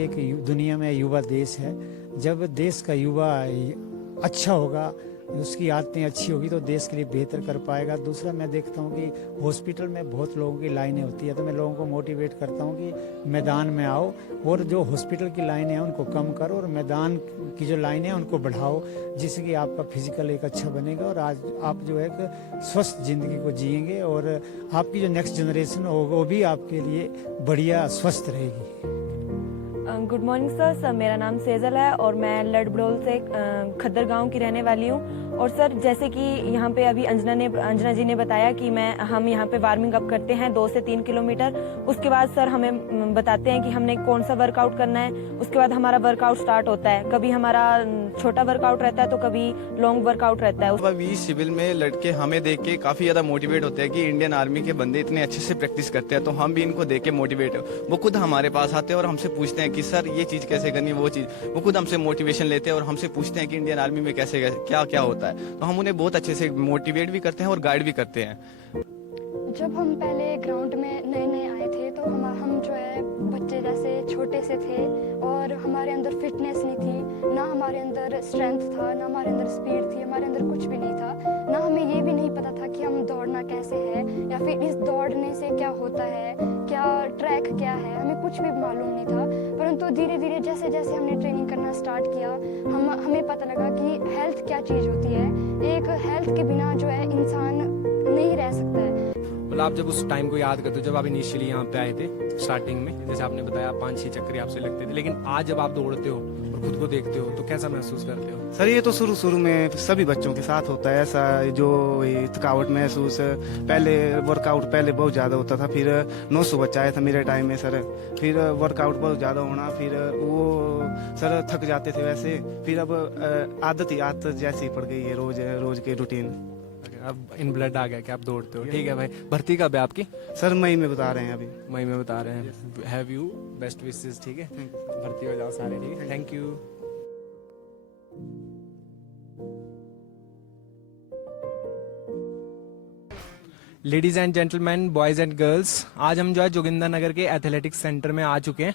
ये एक दुनिया में युवा देश है। जब देश का युवा अच्छा होगा, उसकी आदतें अच्छी होगी तो देश के लिए बेहतर कर पाएगा। दूसरा, मैं देखता हूँ कि हॉस्पिटल में बहुत लोगों की लाइनें होती है, तो मैं लोगों को मोटिवेट करता हूँ कि मैदान में आओ और जो हॉस्पिटल की लाइनें हैं उनको कम करो और मैदान की जो लाइनें हैं उनको बढ़ाओ, जिससे कि आपका फिजिकल एक अच्छा बनेगा और आज आप जो है एक स्वस्थ ज़िंदगी को जिएंगे और आपकी जो नेक्स्ट जनरेशन होगा वो भी आपके लिए बढ़िया स्वस्थ रहेगी। गुड मॉर्निंग सर, मेरा नाम सेजल है और मैं लड़बड़ोल से खद्दर गांव की रहने वाली हूं। और सर, जैसे कि यहाँ पे अभी अंजना जी ने बताया कि हम यहाँ पे वार्मिंग अप करते हैं 2 से 3 किलोमीटर। उसके बाद सर हमें बताते हैं कि हमने कौन सा वर्कआउट करना है। उसके बाद हमारा वर्कआउट स्टार्ट होता है। कभी हमारा छोटा वर्कआउट रहता है तो कभी लॉन्ग वर्कआउट रहता है। अभी सिविल में लड़के हमें देख के काफी ज्यादा मोटिवेट होते हैं कि इंडियन आर्मी के बंदे इतने अच्छे से प्रैक्टिस करते हैं, तो हम भी इनको देख के मोटिवेट हो। वो खुद हमारे पास आते हैं और हमसे पूछते हैं कि सर ये चीज कैसे करनी है, वो चीज। वो खुद हमसे मोटिवेशन लेते हैं और हमसे पूछते हैं कि इंडियन आर्मी में कैसे क्या क्या होता है। तो हम उन्हें बहुत अच्छे से मोटिवेट भी करते हैं और गाइड भी करते हैं। जब हम पहले ग्राउंड में नए नए आए थे तो हम जो है बच्चे जैसे छोटे से थे और हमारे अंदर फिटनेस नहीं थी, ना हमारे अंदर स्ट्रेंथ था, ना हमारे अंदर स्पीड थी, हमारे अंदर कुछ भी नहीं था। ना हमें ये भी नहीं पता था कि हम दौड़ना कैसे है या फिर इस दौड़ने से क्या होता है, क्या ट्रैक क्या है, हमें कुछ भी मालूम नहीं था। परंतु धीरे धीरे जैसे जैसे हमने ट्रेनिंग करना स्टार्ट किया, हमें पता लगा कि हेल्थ क्या चीज़ होती है। एक हेल्थ के बिना जो है इंसान नहीं रह सकता है। मतलब आप जब उस टाइम को याद करते हो जब आप इनिशियली यहाँ पे आए थे स्टार्टिंग में, जैसे आपने बताया 5-6 चक्कर आपसे लगते थे, लेकिन आज जब आप दौड़ते हो और खुद को देखते हो तो कैसा महसूस करते हो? सर ये तो शुरू में सभी बच्चों के साथ होता है ऐसा, जो थकावट महसूस। पहले वर्कआउट बहुत ज़्यादा होता था, फिर 900 बच्चा आया था मेरे टाइम में सर, फिर वर्कआउट बहुत ज़्यादा होना, फिर वो सर थक जाते थे वैसे, फिर अब आदत जैसी पड़ गई है रोज के रूटीन। अब इन ब्लड आ गया कि आप दौड़ते हो। ठीक है भाई, भर्ती कब है आपकी? सर मई में बता रहे हैं अभी। मई में बता रहे हैं। Have you best wishes. ठीक है, भर्ती हो जाओ सारे। ठीक है, thank you. Ladies and gentleman, boys and girls, आज हम जो है जोगिंदर नगर के एथलेटिक्स सेंटर में आ चुके हैं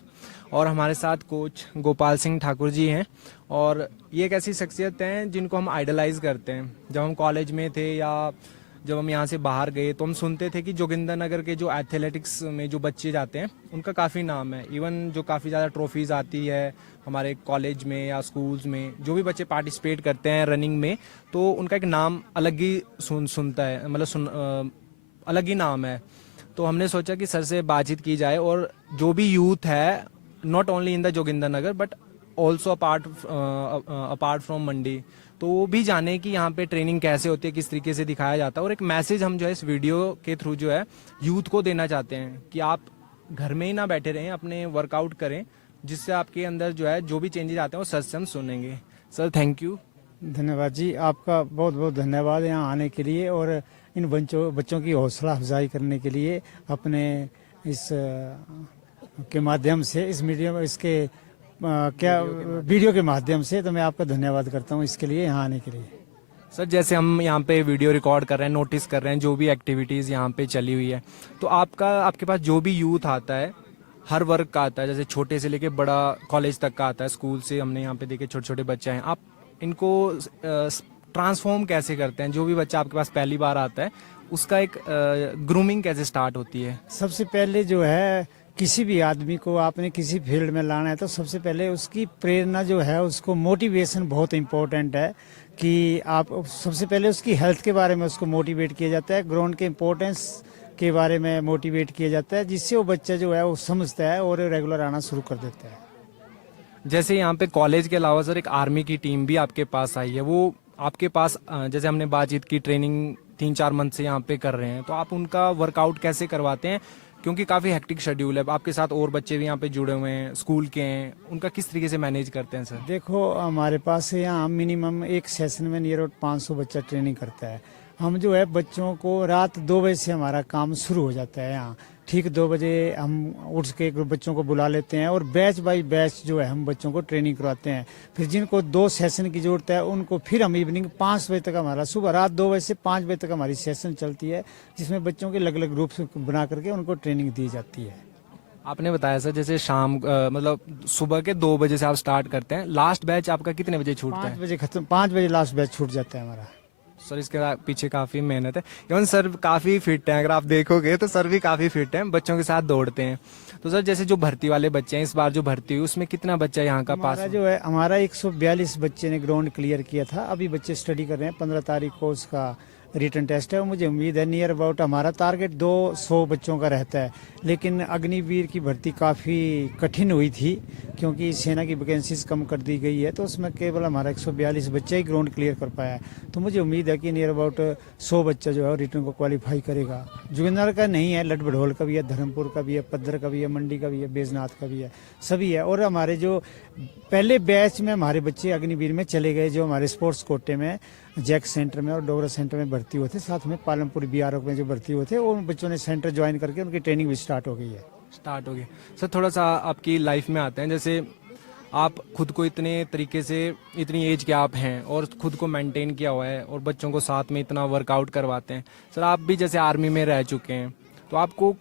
और हमारे साथ कोच गोपाल सिंह ठाकुर जी हैं। और ये एक ऐसी शख्सियत हैं जिनको हम आइडलाइज करते हैं। जब हम कॉलेज में थे या जब हम यहाँ से बाहर गए तो हम सुनते थे कि जोगिंदर नगर के जो एथलेटिक्स में जो बच्चे जाते हैं उनका काफ़ी नाम है। इवन जो काफ़ी ज़्यादा ट्रॉफीज़ आती है हमारे कॉलेज में या स्कूल्स में, जो भी बच्चे पार्टिसिपेट करते हैं रनिंग में, तो उनका एक नाम अलग ही सुनता है, मतलब अलग ही नाम है। तो हमने सोचा कि सर से बातचीत की जाए और जो भी यूथ है, not only in the Joginder Nagar but also apart from Mandi, तो वो भी जाने कि यहाँ पे ट्रेनिंग कैसे होती है, किस तरीके से दिखाया जाता है। और एक मैसेज हम जो है इस वीडियो के थ्रू जो है यूथ को देना चाहते हैं कि आप घर में ही ना बैठे रहें, अपने वर्कआउट करें, जिससे आपके अंदर जो है जो भी चेंजेस आते हैं वो सर से हम सुनेंगे। Sir thank you. धन्यवाद जी, आपका बहुत बहुत धन्यवाद यहाँ आने के लिए और इन बच्चों की हौसला अफजाई करने के लिए अपने इस के माध्यम से, इस मीडिया इसके वीडियो के माध्यम से, तो मैं आपका धन्यवाद करता हूँ इसके लिए, यहाँ आने के लिए। सर जैसे हम यहाँ पे वीडियो रिकॉर्ड कर रहे हैं, नोटिस कर रहे हैं जो भी एक्टिविटीज़ यहाँ पे चली हुई है, तो आपके पास जो भी यूथ आता है हर वर्ग का आता है, जैसे छोटे से लेके बड़ा कॉलेज तक का आता है, स्कूल से हमने यहाँ पे देखे छोटे छोटे बच्चे हैं, आप इनको ट्रांसफॉर्म कैसे करते हैं? जो भी बच्चा आपके पास पहली बार आता है उसका एक ग्रूमिंग कैसे स्टार्ट होती है? सबसे पहले जो है किसी भी आदमी को आपने किसी फील्ड में लाना है तो सबसे पहले उसकी प्रेरणा जो है, उसको मोटिवेशन बहुत इम्पोर्टेंट है कि आप सबसे पहले उसकी हेल्थ के बारे में उसको मोटिवेट किया जाता है, ग्राउंड के इम्पोर्टेंस के बारे में मोटिवेट किया जाता है, जिससे वो बच्चा जो है वो समझता है और रेगुलर आना शुरू कर देता है। जैसे यहाँ पे कॉलेज के अलावा सर एक आर्मी की टीम भी आपके पास आई है, वो आपके पास जैसे हमने बातचीत की, ट्रेनिंग 3-4 मंथ से यहाँ पे कर रहे हैं, तो आप उनका वर्कआउट कैसे करवाते हैं? क्योंकि काफ़ी हेक्टिक शेड्यूल है, आपके साथ और बच्चे भी यहाँ पे जुड़े हुए हैं, स्कूल के हैं, उनका किस तरीके से मैनेज करते हैं सर? देखो, हमारे पास यहाँ मिनिमम एक सेशन में नियर 500 बच्चा ट्रेनिंग करता है। हम जो है बच्चों को रात 2 बजे से हमारा काम शुरू हो जाता है। यहाँ ठीक 2 बजे हम उठ के बच्चों को बुला लेते हैं और बैच बाय बैच जो है हम बच्चों को ट्रेनिंग करवाते हैं। फिर जिनको 2 सेशन की ज़रूरत है उनको फिर हम इवनिंग 5 बजे तक, हमारा सुबह रात 2 बजे से 5 बजे तक हमारी सेशन चलती है, जिसमें बच्चों के अलग अलग ग्रुप्स बना करके उनको ट्रेनिंग दी जाती है। आपने बताया सर जैसे शाम मतलब सुबह के 2 बजे से आप स्टार्ट करते हैं, लास्ट बैच आपका कितने बजे छूटता 5 है? बजे खत्म, 5 बजे लास्ट बैच छूट जाता है हमारा। सर इसके पीछे काफ़ी मेहनत है। इवन सर काफ़ी फिट हैं, अगर आप देखोगे तो सर भी काफ़ी फिट हैं, बच्चों के साथ दौड़ते हैं। तो सर जैसे जो भर्ती वाले बच्चे हैं, इस बार जो भर्ती हुई उसमें कितना बच्चा यहाँ का पास हमारा जो है, हमारा 142 बच्चे ने ग्राउंड क्लियर किया था। अभी बच्चे स्टडी कर रहे हैं, 15 तारीख को उसका रिटर्न टेस्ट है और मुझे उम्मीद है नियर अबाउट हमारा टारगेट 200 बच्चों का रहता है। लेकिन अग्निवीर की भर्ती काफ़ी कठिन हुई थी क्योंकि सेना की वैकेंसीज कम कर दी गई है, तो उसमें केवल हमारा 142 बच्चा ही ग्राउंड क्लियर कर पाया है। तो मुझे उम्मीद है कि नियर अबाउट 100 बच्चा जो है रिटर्न को क्वालिफाई करेगा। जोगिंदर का नहीं है, लट बड़ोल का भी है, धर्मपुर का भी है, पद्दर का भी है, मंडी का भी है, बैजनाथ का भी है, सभी है। और हमारे जो पहले बैच में हमारे बच्चे अग्निवीर में चले गए, जो हमारे स्पोर्ट्स कोटे में जैक सेंटर में और डोगरा सेंटर में भर्ती हुए थे, साथ में पालमपुर बीआरओ में जो भर्ती हुए थे, उन बच्चों ने सेंटर ज्वाइन करके उनकी ट्रेनिंग भी स्टार्ट हो गई है। स्टार्ट हो गया। सर थोड़ा सा आपकी लाइफ में आते हैं, जैसे आप खुद को इतने तरीके से, इतनी एज के आप हैं और खुद को मेंटेन किया हुआ है और बच्चों को साथ में इतना वर्कआउट करवाते हैं। सर आप भी जैसे आर्मी में रह चुके हैं, तो आपको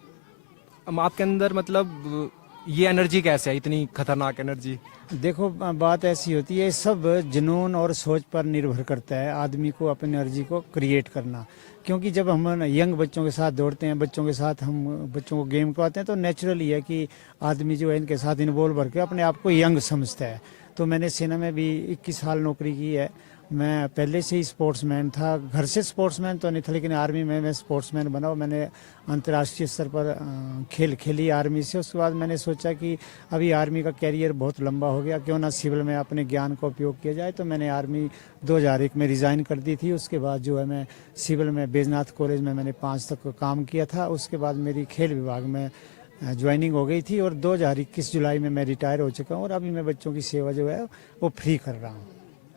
आपके अंदर मतलब ये एनर्जी कैसे है, इतनी खतरनाक एनर्जी? देखो बात ऐसी होती है, सब जुनून और सोच पर निर्भर करता है आदमी को अपनी एनर्जी को क्रिएट करना। क्योंकि जब हम यंग बच्चों के साथ दौड़ते हैं, बच्चों के साथ हम बच्चों को गेम करवाते हैं, तो नेचुरली है कि आदमी जो है इनके साथ इन्वॉल्व करके अपने आप को यंग समझता है। तो मैंने सेना में भी 21 साल नौकरी की है। मैं पहले से ही स्पोर्ट्समैन था, घर से स्पोर्ट्समैन तो नहीं था, लेकिन आर्मी में मैं स्पोर्ट्समैन बना और मैंने अंतर्राष्ट्रीय स्तर पर खेल खेली आर्मी से। उसके बाद मैंने सोचा कि अभी आर्मी का कैरियर बहुत लंबा हो गया, क्यों ना सिविल में अपने ज्ञान का उपयोग किया जाए। तो मैंने आर्मी 2001 में रिज़ाइन कर दी थी। उसके बाद जो है मैं सिविल में बैजनाथ कॉलेज में मैंने 5 तक काम किया था। उसके बाद मेरी खेल विभाग में ज्वाइनिंग हो गई थी और 2021 जुलाई में मैं रिटायर हो चुका हूँ और अभी मैं बच्चों की सेवा जो है वो फ्री कर रहा हूँ।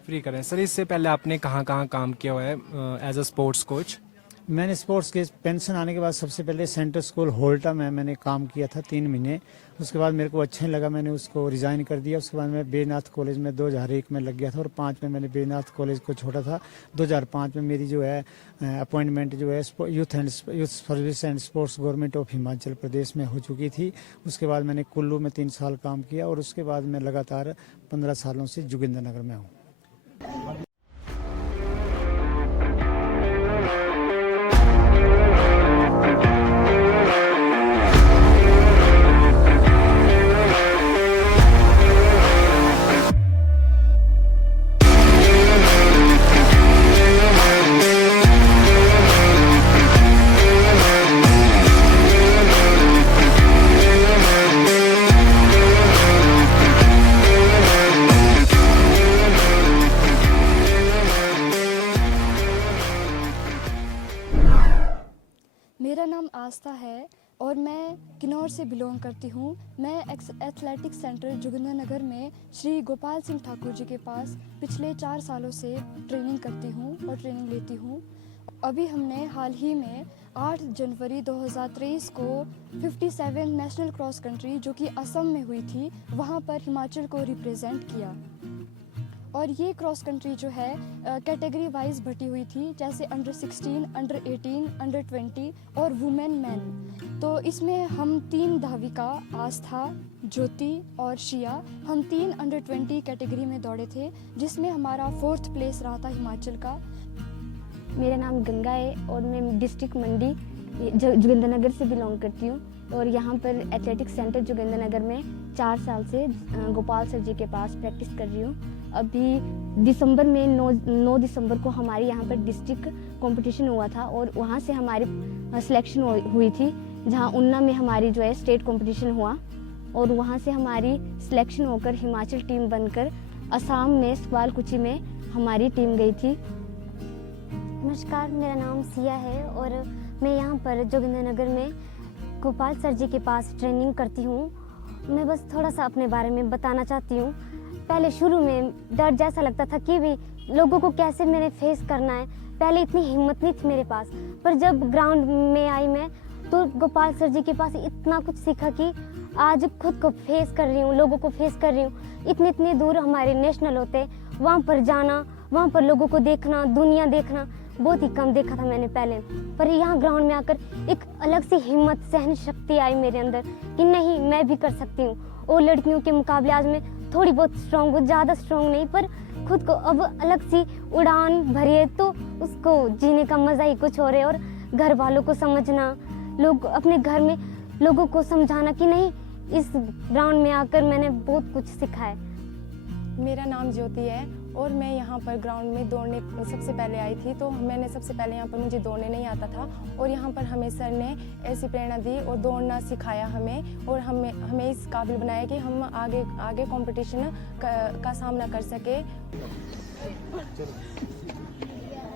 फ्री करें सर। इससे पहले आपने कहाँ कहाँ काम किया हुआ है एज अ स्पोर्ट्स कोच? मैंने स्पोर्ट्स के पेंशन आने के बाद सबसे पहले सेंटर स्कूल होल्टा में मैंने काम किया था 3 महीने। उसके बाद मेरे को अच्छा नहीं लगा, मैंने उसको रिज़ाइन कर दिया। उसके बाद मैं बैजनाथ कॉलेज में 2001 में लग गया था और 5 में मैंने बैजनाथ कॉलेज को छोड़ा था। 2005 में मेरी जो है अपॉइंटमेंट जो है youth service and sports government of Himachal Pradesh में हो चुकी थी। उसके बाद मैंने कुल्लू में 3 साल काम किया और उसके बाद मैं लगातार 15 सालों से जोगिंद्रनगर में हूँ। मेरा नाम आस्था है और मैं किन्नौर से बिलोंग करती हूँ। मैं एथलेटिक्स सेंटर जोगिंद्रनगर में श्री गोपाल सिंह ठाकुर जी के पास पिछले 4 सालों से ट्रेनिंग करती हूँ और ट्रेनिंग लेती हूँ। अभी हमने हाल ही में 8 जनवरी 2023 को 57 नेशनल क्रॉस कंट्री जो कि असम में हुई थी, वहाँ पर हिमाचल को रिप्रेजेंट किया। और ये क्रॉस कंट्री जो है कैटेगरी वाइज बटी हुई थी, जैसे अंडर 16, अंडर 18, अंडर 20 और वुमेन मैन। तो इसमें हम 3 धाविका आस्था, ज्योति और शिया, हम 3 अंडर 20 कैटेगरी में दौड़े थे, जिसमें हमारा 4th प्लेस रहा था हिमाचल का। मेरा नाम गंगा है और मैं डिस्ट्रिक्ट मंडी जोगिंद्रनगर से बिलोंग करती हूँ और यहाँ पर एथलेटिक्स सेंटर जोगिंद्रनगर में 4 साल से गोपाल सर जी के पास प्रैक्टिस कर रही हूँ। अभी दिसंबर में 9 दिसंबर को हमारे यहाँ पर डिस्ट्रिक्ट कंपटीशन हुआ था और वहाँ से हमारी सिलेक्शन हुई थी, जहाँ उन्ना में हमारी जो है स्टेट कंपटीशन हुआ और वहाँ से हमारी सिलेक्शन होकर हिमाचल टीम बनकर असम में सवालकुची में हमारी टीम गई थी। नमस्कार, मेरा नाम सिया है और मैं यहाँ पर जोगिंद्रनगर में गोपाल सर जी के पास ट्रेनिंग करती हूँ। मैं बस थोड़ा सा अपने बारे में बताना चाहती हूँ। पहले शुरू में डर जैसा लगता था कि भी लोगों को कैसे मैंने फेस करना है, पहले इतनी हिम्मत नहीं थी मेरे पास। पर जब ग्राउंड में आई मैं तो गोपाल सर जी के पास इतना कुछ सीखा कि आज खुद को फेस कर रही हूँ, लोगों को फेस कर रही हूँ। इतने दूर हमारे नेशनल होते, वहाँ पर जाना, वहाँ पर लोगों को देखना, दुनिया देखना, बहुत ही कम देखा था मैंने पहले। पर यहाँ ग्राउंड में आकर एक अलग सी हिम्मत, सहन शक्ति आई मेरे अंदर कि नहीं, मैं भी कर सकती हूँ। और लड़कियों के मुकाबले आज मैं थोड़ी बहुत स्ट्रॉन्ग हूँ, ज़्यादा स्ट्रॉन्ग नहीं, पर खुद को अब अलग सी उड़ान भरी है, तो उसको जीने का मज़ा ही कुछ और है। और घर वालों को समझना, लोग अपने घर में लोगों को समझाना कि नहीं, इस ग्राउंड में आकर मैंने बहुत कुछ सीखा है। मेरा नाम ज्योति है और मैं यहाँ पर ग्राउंड में दौड़ने सबसे पहले आई थी। तो मैंने सबसे पहले यहाँ पर, मुझे दौड़ने नहीं आता था और यहाँ पर हमें सर ने ऐसी प्रेरणा दी और दौड़ना सिखाया हमें, और हमें इस काबिल बनाया कि हम आगे कंपटीशन का सामना कर सके।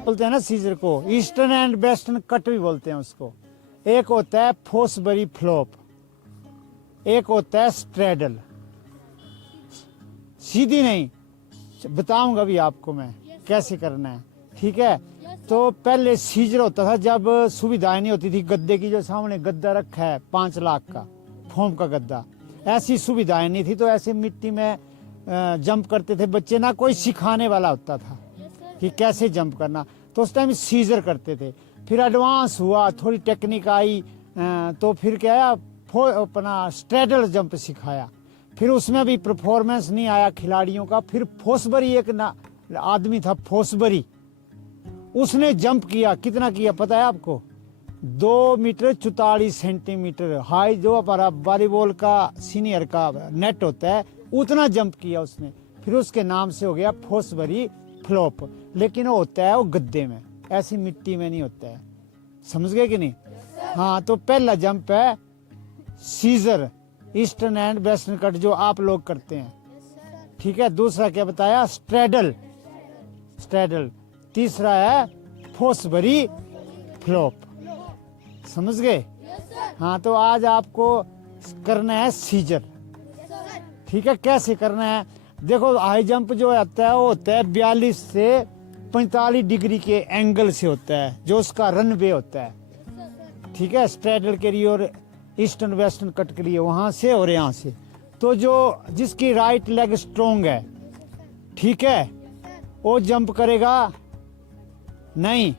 बोलते हैं ना सीजर को, ईस्टर्न एंड वेस्टर्न कट भी बोलते हैं उसको। एक होता है फोसबरी फ्लॉप, एक होता है स्ट्रेडल। सीधी नहीं, बताऊंगा भी आपको मैं कैसे करना है, ठीक है। तो पहले सीजर होता था जब सुविधाएं नहीं होती थी, गद्दे की जो सामने गद्दा रखा है 5 लाख का फोम का गद्दा, ऐसी सुविधाएं नहीं थी, तो ऐसे मिट्टी में जंप करते थे बच्चे, ना कोई सिखाने वाला होता था कि कैसे जंप करना, तो उस टाइम सीजर करते थे। फिर एडवांस हुआ, थोड़ी टेक्निक आई, तो फिर क्या है, अपना स्ट्रेडल जंप सिखाया। फिर उसमें भी परफॉर्मेंस नहीं आया खिलाड़ियों का। फिर फोसबरी, एक आदमी था फोसबरी, उसने जंप किया, कितना किया पता है आपको? 2 मीटर 44 सेंटीमीटर हाई, जो हमारा वॉलीबॉल का सीनियर का नेट होता है, उतना जंप किया उसने। फिर उसके नाम से हो गया फोसबरी फ्लॉप। लेकिन वो होता है वो गद्दे में, ऐसी मिट्टी में नहीं होता है। समझ गए कि नहीं? हाँ, तो पहला जंप है scissor, eastern and western cut, जो आप लोग करते हैं, ठीक है। दूसरा क्या बताया? Straddle, straddle. तीसरा है फोसबरी फ्लॉप। समझ गए? हाँ, तो आज आपको करना है सीजर, ठीक है। कैसे करना है देखो, हाई जंप जो आता है वो होता है 42 से 45 डिग्री के एंगल से होता है, जो उसका रनवे होता है, ठीक है। स्ट्रेडल के लिए और ईस्टर्न वेस्टर्न कट के लिए वहां से और यहाँ से। तो जो जिसकी राइट लेग स्ट्रोंग है, ठीक है, वो जंप करेगा नहीं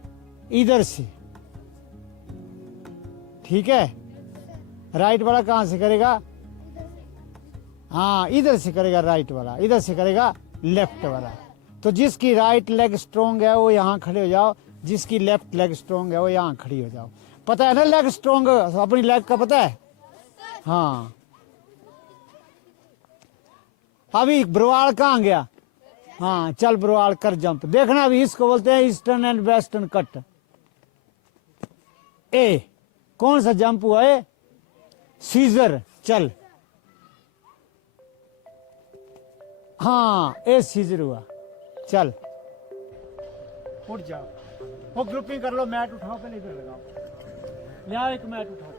इधर से, ठीक है। राइट वाला कहां से करेगा? हाँ, इधर से करेगा राइट वाला, इधर से करेगा लेफ्ट वाला। तो जिसकी राइट लेग स्ट्रोंग है वो यहाँ खड़े हो जाओ, जिसकी लेफ्ट लेग स्ट्रोंग है वो यहाँ खड़ी हो जाओ। पता है ना लेग स्ट्रोंग, अपनी लेग का पता है? हाँ। अभी ब्रवाल कहाँ गया? हाँ, चल ब्रवाल कर जंप। देखना अभी, इसको बोलते हैं ईस्टर्न एंड वेस्टर्न कट। ए कौन सा जंप हुआ है? सीजर। चल, हाँ, ए सीजर हुआ। चल उठ जाओ, वो ग्रुपिंग कर लो, मैट उठाओ, पहले इधर लगाओ, ले आओ एक मैट उठाओ।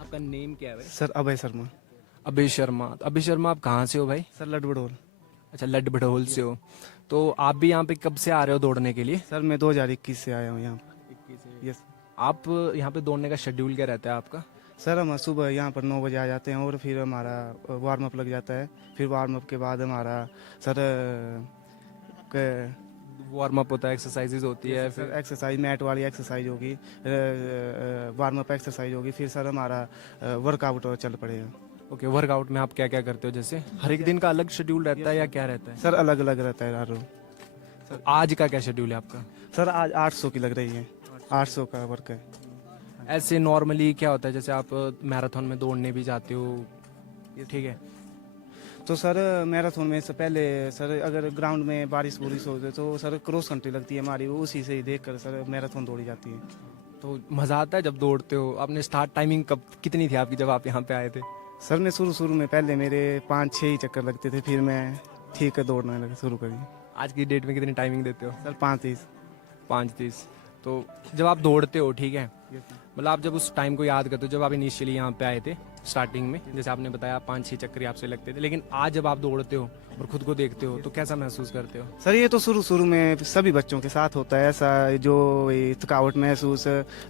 आपका नेम क्या है भाई? सर अभय शर्मा। अभय शर्मा। अभय शर्मा, आप कहाँ से हो भाई? सर लडबडोल। अच्छा, लड भड़ोल से हो। तो आप भी यहाँ पे कब से आ रहे हो दौड़ने के लिए? सर मैं 2021 से आया हूँ यहाँ। 21 से। यस। आप यहाँ पे दौड़ने का शेड्यूल क्या रहता है आपका? सर हम सुबह यहाँ पर 9 बजे आ जाते हैं और फिर हमारा वार्म अप लग जाता है। फिर वार्म अप के बाद हमारा सर वार्म अप होता है, एक्सरसाइजेज होती है, फिर एक्सरसाइज मैट वाली एक्सरसाइज होगी, वार्म अप एक्सरसाइज होगी, फिर सर हमारा वर्कआउट चल पड़ेगा। ओके, वर्कआउट में आप क्या क्या करते हो? जैसे हर एक दिन का अलग शेड्यूल रहता है या क्या रहता है? सर अलग अलग रहता है हर रोज। सर आज का क्या शेड्यूल है आपका? सर आज 800 की लग रही है, 800 का वर्क है। ऐसे नॉर्मली क्या होता है, जैसे आप मैराथन में दौड़ने भी जाते हो, ठीक है, तो सर मैराथन में से पहले सर अगर ग्राउंड में बारिश बुरिश हो जाए तो सर क्रॉस कंट्री लगती है हमारी, उसी से ही देख कर सर मैराथन दौड़ी जाती है। तो मज़ा आता है जब दौड़ते हो? आपने स्टार्ट टाइमिंग कब कितनी थी आपकी जब आप यहाँ पे आए थे? सर मैं शुरू में पहले मेरे 5-6 ही चक्कर लगते थे, फिर मैं ठीक है दौड़ने लगा शुरू करी। आज की डेट में कितनी टाइमिंग देते हो? सर 5:30। 5:30। तो जब आप दौड़ते हो, ठीक है, मतलब आप जब उस टाइम को याद करते हो जब आप इनिशियली यहाँ पे आए थे स्टार्टिंग में, जैसे आपने बताया 5-6 चक्कर आपसे लगते थे, लेकिन आज जब आप दौड़ते हो और खुद को देखते हो तो कैसा महसूस करते हो? सर ये तो शुरू में सभी बच्चों के साथ होता है ऐसा, जो थकावट महसूस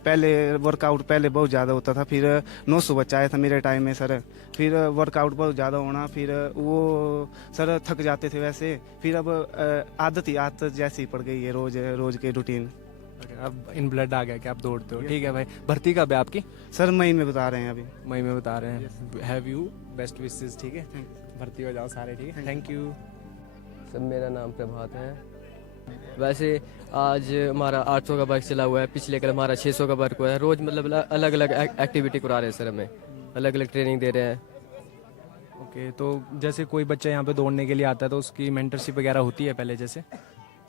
पहले वर्कआउट पहले बहुत ज़्यादा होता था, फिर 900 बच्चा आया था मेरे टाइम में सर, फिर वर्कआउट बहुत ज़्यादा होना, फिर वो सर थक जाते थे वैसे, फिर अब आदत जैसी पड़ गई है रोज के रूटीन। अब इन ब्लड आ गया कि आप दौड़ते हो, ठीक है भाई। भर्ती कब है आपकी? सर मई में बता रहे हैं अभी। मई में बता रहे हैं। हैव यू बेस्ट विशेस, ठीक है, भर्ती हो जाओ सारे, ठीक है, थैंक यू। सर मेरा नाम प्रभात है। वैसे आज हमारा 800 का वर्क चला हुआ है, पिछले कल हमारा 600 का वर्क हुआ है। रोज़ मतलब अलग अलग एक्टिविटी करा रहे हैं सर, हमें अलग अलग ट्रेनिंग दे रहे हैं। ओके, तो जैसे कोई बच्चा यहाँ पे दौड़ने के लिए आता है तो उसकी मेंटरशिप वगैरह होती है पहले जैसे?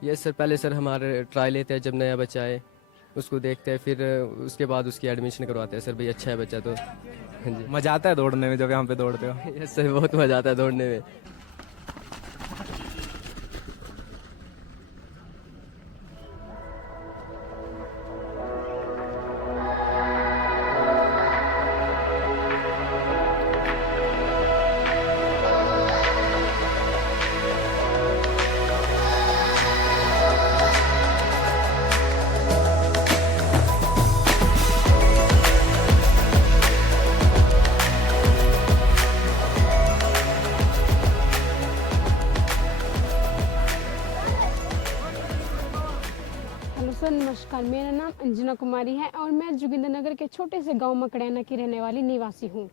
यस सर, पहले सर हमारे ट्राई लेते हैं, जब नया बच्चा आए उसको देखते हैं, फिर उसके बाद उसकी एडमिशन करवाते हैं। सर भाई अच्छा है बच्चा तो। हाँ जी, मज़ा आता है दौड़ने में जब यहाँ पे दौड़ते हो? यस सर, बहुत मज़ा आता है दौड़ने में। हेलो सर, नमस्कार। मेरा नाम अंजना कुमारी है और मैं जोगिंद्रनगर के छोटे से गांव मकड़ैना की रहने वाली निवासी हूँ।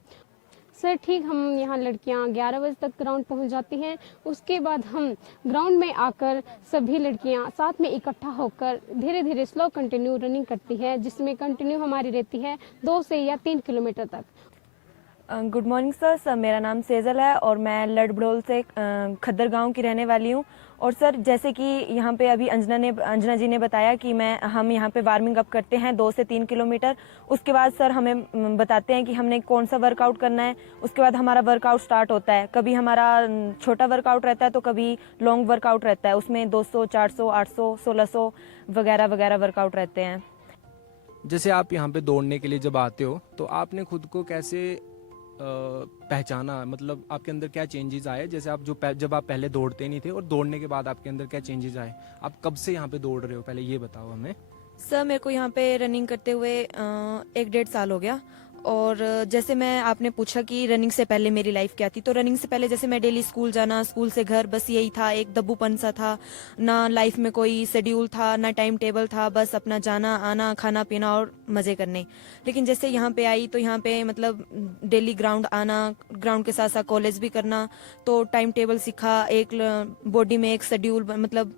सर ठीक, हम यहाँ लड़कियाँ 11 बजे तक ग्राउंड पहुँच जाती हैं। उसके बाद हम ग्राउंड में आकर सभी लड़कियाँ साथ में इकट्ठा होकर धीरे धीरे स्लो कंटिन्यू रनिंग करती है, जिसमें कंटिन्यू हमारी रहती है 2 से या 3 किलोमीटर तक। गुड मॉर्निंग सर, मेरा नाम सेजल है और मैं लड़बड़ोल से खद्दर गांव की रहने वाली हूं। और सर जैसे कि यहाँ पे अभी अंजना जी ने बताया कि हम यहाँ पे वार्मिंग अप करते हैं 2 से 3 किलोमीटर। उसके बाद सर हमें बताते हैं कि हमने कौन सा वर्कआउट करना है। उसके बाद हमारा वर्कआउट स्टार्ट होता है। कभी हमारा छोटा वर्कआउट रहता है तो कभी लॉन्ग वर्कआउट रहता है, उसमें 200, 400, 800, 1600 वगैरह वगैरह वर्कआउट रहते हैं। जैसे आप यहाँ पे दौड़ने के लिए जब आते हो तो आपने खुद को कैसे पहचाना, मतलब आपके अंदर क्या चेंजेस आए? जैसे आप जब आप पहले दौड़ते नहीं थे और दौड़ने के बाद आपके अंदर क्या चेंजेस आए? आप कब से यहाँ पे दौड़ रहे हो, पहले ये बताओ हमें। सर मेरे को यहाँ पे रनिंग करते हुए 1-1.5 साल हो गया। और जैसे आपने पूछा कि रनिंग से पहले मेरी लाइफ क्या थी, तो रनिंग से पहले जैसे मैं डेली स्कूल जाना, स्कूल से घर, बस यही था, एक दब्बूपन सा था। ना लाइफ में कोई शेड्यूल था, ना टाइम टेबल था, बस अपना जाना आना, खाना पीना और मज़े करने। लेकिन जैसे यहाँ पे आई तो यहाँ पे मतलब डेली ग्राउंड आना, ग्राउंड के साथ साथ कॉलेज भी करना, तो टाइम टेबल सीखा, एक बॉडी में एक शेड्यूल मतलब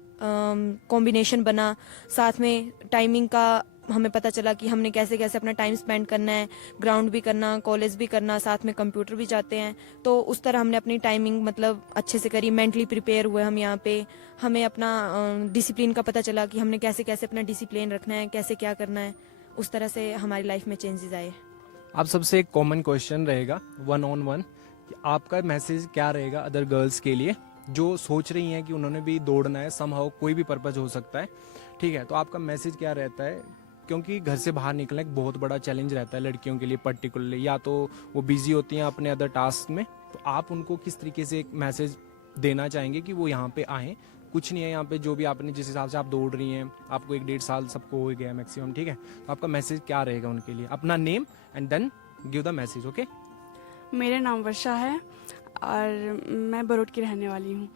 कॉम्बिनेशन बना, साथ में टाइमिंग का हमें पता चला कि हमने कैसे कैसे अपना टाइम स्पेंड करना है, ग्राउंड भी करना, कॉलेज भी करना, साथ में कंप्यूटर भी जाते हैं। तो उस तरह हमने अपनी टाइमिंग मतलब अच्छे से करी, मेंटली प्रिपेयर हुए हम यहाँ पे। हमें अपना डिसिप्लिन का पता चला कि हमने कैसे कैसे अपना डिसिप्लिन रखना है, कैसे क्या करना है। उस तरह से हमारी लाइफ में चेंजेस आए। आप सबसे एक कॉमन क्वेश्चन रहेगा 1-on-1 कि आपका मैसेज क्या रहेगा अदर गर्ल्स के लिए जो सोच रही हैं कि उन्होंने भी दौड़ना है, समहाउ कोई भी पर्पज हो सकता है, ठीक है, तो आपका मैसेज क्या रहता है? क्योंकि घर से बाहर निकलना एक बहुत बड़ा चैलेंज रहता है लड़कियों के लिए पर्टिकुलरली, या तो वो बिजी होती हैं अपने अदर टास्क में, तो आप उनको किस तरीके से एक मैसेज देना चाहेंगे कि वो यहाँ पे आएँ? कुछ नहीं है यहाँ पे, जो भी आपने जिस हिसाब से आप दौड़ रही हैं, आपको 1-1.5 साल सबको हो गया मैक्सिमम, ठीक है, तो आपका मैसेज क्या रहेगा उनके लिए? अपना name and then give the message. Okay, मेरा नाम वर्षा है और मैं बरोट की रहने वाली हूँ।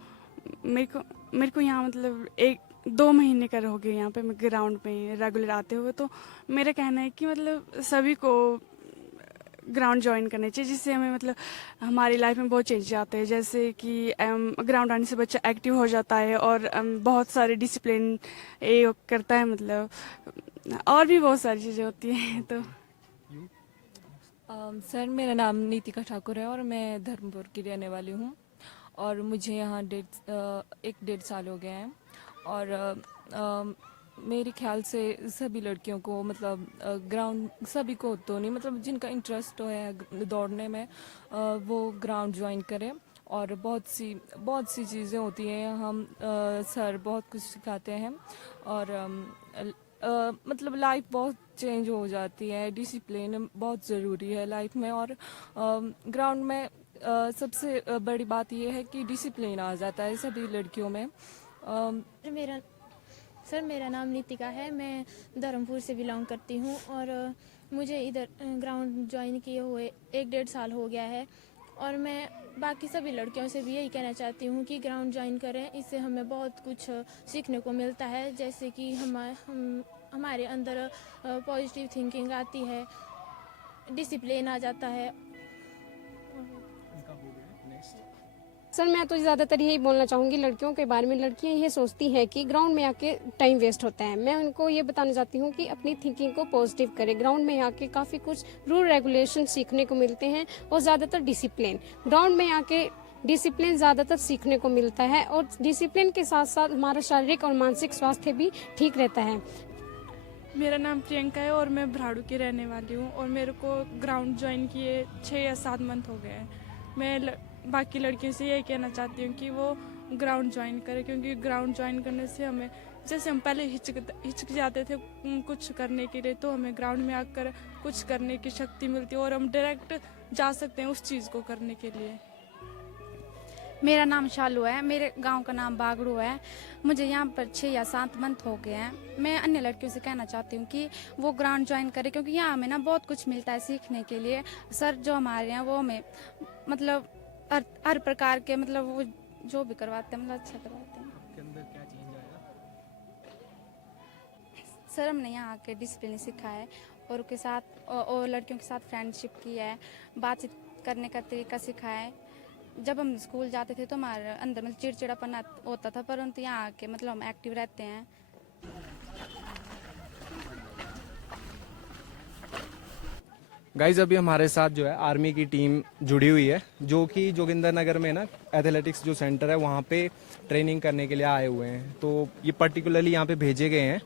मेरे को यहाँ मतलब 1-2 महीने का हो गए यहाँ पे मैं ग्राउंड में रेगुलर आते हुए। तो मेरा कहना है कि मतलब सभी को ग्राउंड ज्वाइन करना चाहिए, जिससे हमें मतलब हमारी लाइफ में बहुत चेंज आते हैं। जैसे कि ग्राउंड आने से बच्चा एक्टिव हो जाता है और बहुत सारे डिसिप्लिन ये करता है, मतलब और भी बहुत सारी चीज़ें होती हैं। तो सर मेरा नाम नीतिका ठाकुर है और मैं धर्मपुर की रहने वाली हूँ और मुझे यहाँ 1-1.5 साल हो गए हैं। और मेरे ख्याल से सभी लड़कियों को मतलब ग्राउंड, सभी को तो नहीं, मतलब जिनका इंटरेस्ट है दौड़ने में वो ग्राउंड ज्वाइन करें। और बहुत सी चीज़ें होती हैं, हम सर बहुत कुछ सिखाते हैं और मतलब लाइफ बहुत चेंज हो जाती है। डिसिप्लिन बहुत ज़रूरी है लाइफ में और ग्राउंड में सबसे बड़ी बात यह है कि डिसिप्लिन आ जाता है सभी लड़कियों में। मेरा नाम नीतिका है, मैं धर्मपुर से बिलोंग करती हूँ और मुझे इधर ग्राउंड ज्वाइन किए हुए 1-1.5 साल हो गया है। और मैं बाकी सभी लड़कियों से भी यही कहना चाहती हूँ कि ग्राउंड ज्वाइन करें, इससे हमें बहुत कुछ सीखने को मिलता है। जैसे कि हमारे अंदर पॉजिटिव थिंकिंग आती है, डिसिप्लिन आ जाता है। सर मैं तो ज़्यादातर यही बोलना चाहूँगी लड़कियों के बारे में। लड़कियाँ ये सोचती हैं कि ग्राउंड में आके टाइम वेस्ट होता है। मैं उनको ये बताना चाहती हूँ कि अपनी थिंकिंग को पॉजिटिव करें। ग्राउंड में आके काफ़ी कुछ रूल रेगुलेशन सीखने को मिलते हैं और ज़्यादातर डिसिप्लिन। ग्राउंड में आके डिसिप्लिन ज़्यादातर सीखने को मिलता है और डिसिप्लिन के साथ साथ हमारा शारीरिक और मानसिक स्वास्थ्य भी ठीक रहता है। मेरा नाम प्रियंका है और मैं भराड़ू की रहने वाली हूँ और मेरे को ग्राउंड ज्वाइन किए 6 या 7 मंथ हो गए हैं। मैं बाकी लड़कियों से यही कहना चाहती हूँ कि वो ग्राउंड ज्वाइन करें, क्योंकि ग्राउंड ज्वाइन करने से हमें, जैसे हम पहले हिचक जाते थे कुछ करने के लिए, तो हमें ग्राउंड में आकर कुछ करने की शक्ति मिलती है और हम डायरेक्ट जा सकते हैं उस चीज़ को करने के लिए। मेरा नाम शालू है, मेरे गांव का नाम बागड़ू है। मुझे यहाँ पर 6 या 7 मंथ हो गए हैं। मैं अन्य लड़कियों से कहना चाहती हूँ कि वो ग्राउंड ज्वाइन करें, क्योंकि यहाँ हमें ना बहुत कुछ मिलता है सीखने के लिए। सर जो हमारे हैं वो हमें मतलब हर प्रकार के मतलब वो जो भी करवाते हैं मतलब अच्छा करवाते हैं। आपके अंदर क्या चेंज आया? सर हमने यहाँ आके डिसिप्लिन सीखा है और उनके साथ और लड़कियों के साथ फ्रेंडशिप की है, बातचीत करने का तरीका सीखा है। जब हम स्कूल जाते थे तो हमारे अंदर मतलब चिड़चिड़ापन होता था, परंतु यहाँ आके मतलब हम एक्टिव रहते हैं। गाइज अभी हमारे साथ जो है आर्मी की टीम जुड़ी हुई है, जो कि जोगिंदर नगर में ना एथलेटिक्स जो सेंटर है वहाँ पे ट्रेनिंग करने के लिए आए हुए हैं। तो ये पर्टिकुलरली यहाँ पे भेजे गए हैं।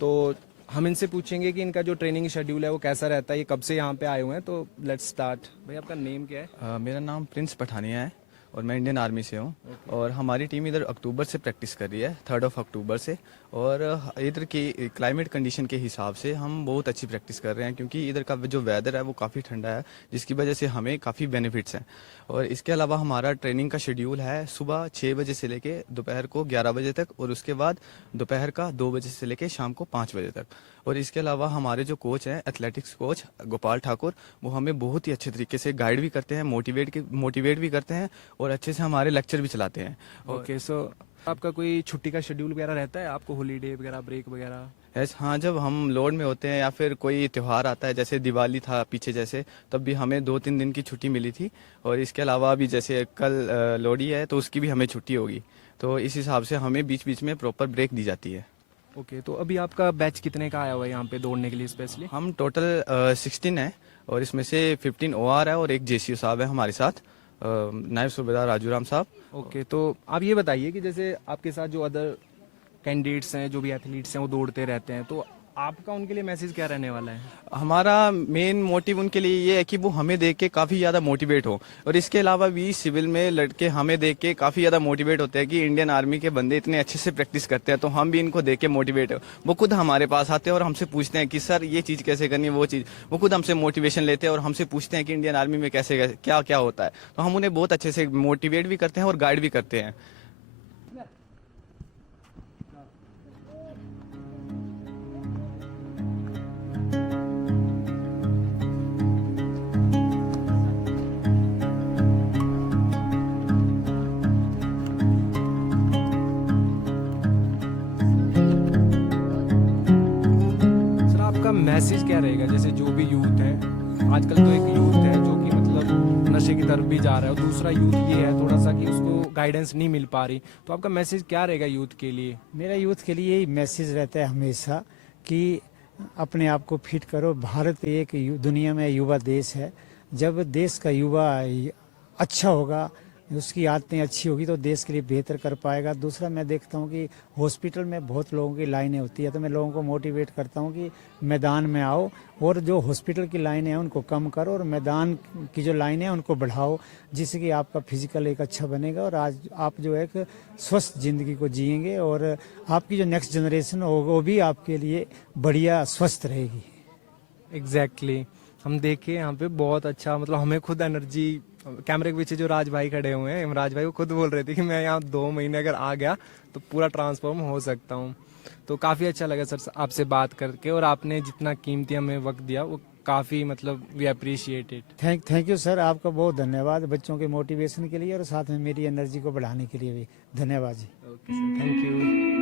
तो हम इनसे पूछेंगे कि इनका जो ट्रेनिंग शेड्यूल है वो कैसा रहता है, ये कब से यहाँ पे आए हुए हैं। तो लेट्स स्टार्ट। भाई आपका नेम क्या है? मेरा नाम प्रिंस पठानिया है और मैं इंडियन आर्मी से हूँ। और हमारी टीम इधर अक्टूबर से प्रैक्टिस कर रही है, 3 अक्टूबर से। और इधर की क्लाइमेट कंडीशन के हिसाब से हम बहुत अच्छी प्रैक्टिस कर रहे हैं, क्योंकि इधर का जो वेदर है वो काफ़ी ठंडा है, जिसकी वजह से हमें काफ़ी बेनिफिट्स हैं। और इसके अलावा हमारा ट्रेनिंग का शेड्यूल है सुबह 6 बजे से लेके दोपहर को 11 बजे तक, और उसके बाद दोपहर का 2 बजे से लेके शाम को 5 बजे तक। और इसके अलावा हमारे जो कोच हैं, एथलेटिक्स कोच गोपाल ठाकुर, वो हमें बहुत ही अच्छे तरीके से गाइड भी करते हैं, मोटिवेट भी करते हैं और अच्छे से हमारे लेक्चर भी चलाते हैं। ओके, सो आपका कोई छुट्टी का शेड्यूल वगैरह रहता है आपको, हॉलीडे वगैरह, ब्रेक वगैरह? हाँ, जब हम लोड में होते हैं या फिर कोई त्यौहार आता है, जैसे दिवाली था पीछे जैसे, तब भी हमें 2-3 दिन की छुट्टी मिली थी। और इसके अलावा अभी जैसे कल लोहड़ी है तो उसकी भी हमें छुट्टी होगी, तो इस हिसाब से हमें बीच बीच में प्रॉपर ब्रेक दी जाती है। ओके, तो अभी आपका बैच कितने का आया हुआ है यहाँ पे दौड़ने के लिए स्पेशली? हम टोटल 16 है और इसमें से 15 OR है और एक JCO साहब है हमारे साथ, नायब सूबेदार राजूराम साहब। ओके, तो आप ये बताइए कि जैसे आपके साथ जो अदर कैंडिडेट्स हैं, जो भी एथलीट्स हैं, वो दौड़ते रहते हैं, तो आपका उनके लिए मैसेज क्या रहने वाला है? हमारा मेन मोटिव उनके लिए ये है कि वो हमें देख के काफ़ी ज़्यादा मोटिवेट हो। और इसके अलावा भी सिविल में लड़के हमें देख के काफ़ी ज़्यादा मोटिवेट होते हैं कि इंडियन आर्मी के बंदे इतने अच्छे से प्रैक्टिस करते हैं, तो हम भी इनको देख के मोटिवेट हो। वो खुद हमारे पास आते हैं और हमसे पूछते हैं कि सर ये चीज़ कैसे करनी है, वो चीज़। वो खुद हमसे मोटिवेशन लेते हैं और हमसे पूछते हैं कि इंडियन आर्मी में कैसे क्या क्या होता है। तो हम उन्हें बहुत अच्छे से मोटिवेट भी करते हैं और गाइड भी करते हैं। रहेगा, जैसे जो भी यूथ है आजकल, तो एक यूथ है जो कि मतलब नशे की तरफ भी जा रहा है, और दूसरा यूथ ये है थोड़ा सा कि उसको गाइडेंस नहीं मिल पा रही, तो आपका मैसेज क्या रहेगा यूथ के लिए? मेरा यूथ के लिए यही मैसेज रहता है हमेशा कि अपने आप को फिट करो। भारत एक दुनिया में युवा देश है। जब देश का युवा अच्छा होगा, उसकी आदतें अच्छी होगी तो देश के लिए बेहतर कर पाएगा। दूसरा मैं देखता हूँ कि हॉस्पिटल में बहुत लोगों की लाइनें होती है, तो मैं लोगों को मोटिवेट करता हूँ कि मैदान में आओ और जो हॉस्पिटल की लाइनें हैं उनको कम करो और मैदान की जो लाइनें हैं उनको बढ़ाओ, जिससे कि आपका फिजिकल एक अच्छा बनेगा और आज आप जो है एक स्वस्थ ज़िंदगी को जिएंगे और आपकी जो नेक्स्ट जनरेशन होगा वो भी आपके लिए बढ़िया स्वस्थ रहेगी। एग्जैक्टली हम देखे यहाँ पे बहुत अच्छा, मतलब हमें खुद एनर्जी, कैमरे के पीछे जो राज भाई खड़े हुए हैं, राज भाई वो खुद बोल रहे थे कि मैं यहाँ 2 महीने अगर आ गया तो पूरा ट्रांसफॉर्म हो सकता हूँ। तो काफ़ी अच्छा लगा सर आपसे बात करके, और आपने जितना कीमती हमें वक्त दिया वो काफ़ी, मतलब we appreciate it. Thank you sir, आपका बहुत धन्यवाद बच्चों के मोटिवेशन के लिए और साथ में मेरी एनर्जी को बढ़ाने के लिए भी धन्यवाद जी। Okay sir, thank you.